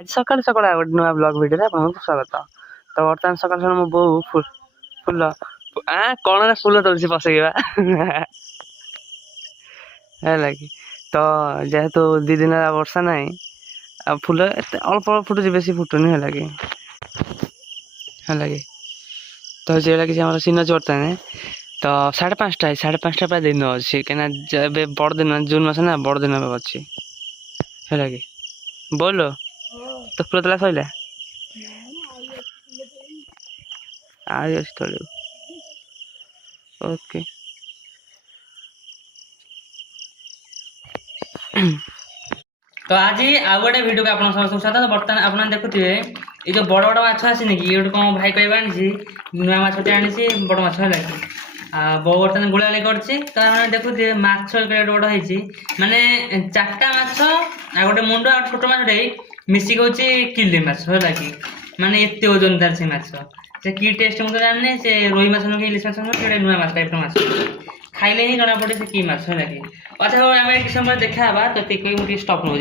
आज सकाळु सकाळु गोटे नुआ ब्लॉग भिडियो आपको स्वागत। तो बर्तमान सकाल सकाल मो बो फुल कौन फुल तोड़ी पसैवा है कि तो जेहेतु दी दिन वर्षा ना फुल अल्प अल्प फुटुची बेसी फुटुनी है कि तो जे लगे सीन अच्छे बर्तमान तो 5:30 प्राय दिन अच्छी कहीं बड़ दिन जून मस ना बड़ दिन अच्छी है कि बोलो तो फुल तला सैला आज तले ओके तो आज आउ गोटे वीडियो को आप स्वागत। बर्तमान आप देखुए ये जो बड़ बड़ माछ आसनी कि ये कौन भाई कह आनी नुआ मछटे आनी बड़ माछ है कि बो बर्तमान गुलाली कर देखुए माछ बड़ होती माने 4टा माछ आ गोटे मुंड आ छोट माछटे मिसिक हूँ किले माछ है कि माने एत ओजन तार से माछ से कि टेस्ट मुझे जानी से रोही माछ नुह इलिश माछ नुह नुआ माछ टाइप माछ खाइले ही जना पड़े से कि माछ है कि अच्छा आम एक समय देखा तो मुझे स्टप नौ।